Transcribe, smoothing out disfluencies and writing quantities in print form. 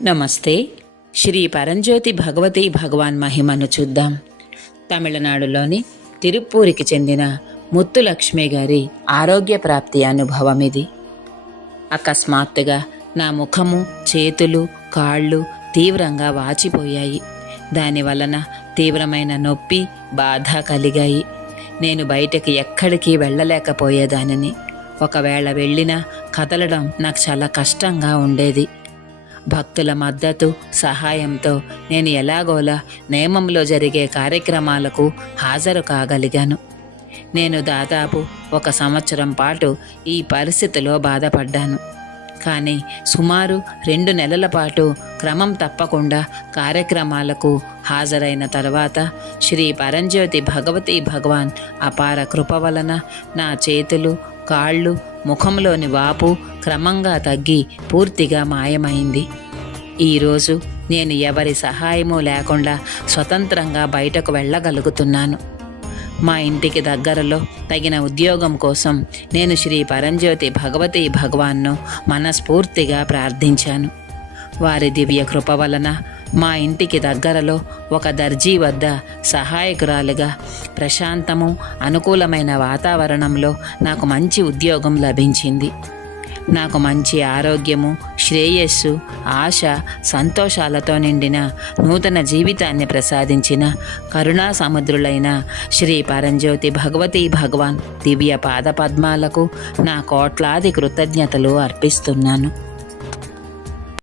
నమస్తే. శ్రీ పరంజ్యోతి భగవతి భగవాన్ మహిమను చూద్దాం. తమిళనాడులోని తిరుప్పూరికి చెందిన ముత్తులక్ష్మి గారి ఆరోగ్య ప్రాప్తి అనుభవం ఇది. అకస్మాత్తుగా నా ముఖము, చేతులు, కాళ్ళు తీవ్రంగా వాచిపోయాయి. దానివలన తీవ్రమైన నొప్పి, బాధ కలిగాయి. నేను బయటకు ఎక్కడికి వెళ్ళలేకపోయేదానిని. ఒకవేళ వెళ్ళినా కదలడం నాకు చాలా కష్టంగా ఉండేది. భక్తుల మద్దతు, సహాయంతో నేను ఎలాగోలా నియమంలో జరిగే కార్యక్రమాలకు హాజరు కాగలిగాను. నేను దాదాపు 1 సంవత్సరం పాటు ఈ పరిస్థితిలో బాధపడ్డాను. కానీ సుమారు 2 నెలల పాటు క్రమం తప్పకుండా కార్యక్రమాలకు హాజరైన తర్వాత శ్రీ పరంజ్యోతి భగవతి భగవాన్ అపార కృప వలన నా చేతులు, కాళ్ళు, ముఖంలోని వాపు క్రమంగా తగ్గి పూర్తిగా మాయమైంది. ఈరోజు నేను ఎవరి సహాయము లేకుండా స్వతంత్రంగా బయటకు వెళ్ళగలుగుతున్నాను. మా ఇంటికి దగ్గరలో తగిన ఉద్యోగం కోసం నేను శ్రీ పరంజ్యోతి భగవతి భగవాన్ను మనస్ఫూర్తిగా ప్రార్థించాను. వారి దివ్య కృప వలన మా ఇంటికి దగ్గరలో ఒక దర్జీ వద్ద సహాయకురాలిగా ప్రశాంతము, అనుకూలమైన వాతావరణంలో నాకు మంచి ఉద్యోగం లభించింది. నాకు మంచి ఆరోగ్యము, శ్రేయస్సు, ఆశ, సంతోషాలతో నిండిన నూతన జీవితాన్ని ప్రసాదించిన కరుణా సముద్రులైన శ్రీ పరంజ్యోతి భగవతి భగవాన్ దివ్య పాదపద్మాలకు నా కోట్లాది కృతజ్ఞతలు అర్పిస్తున్నాను.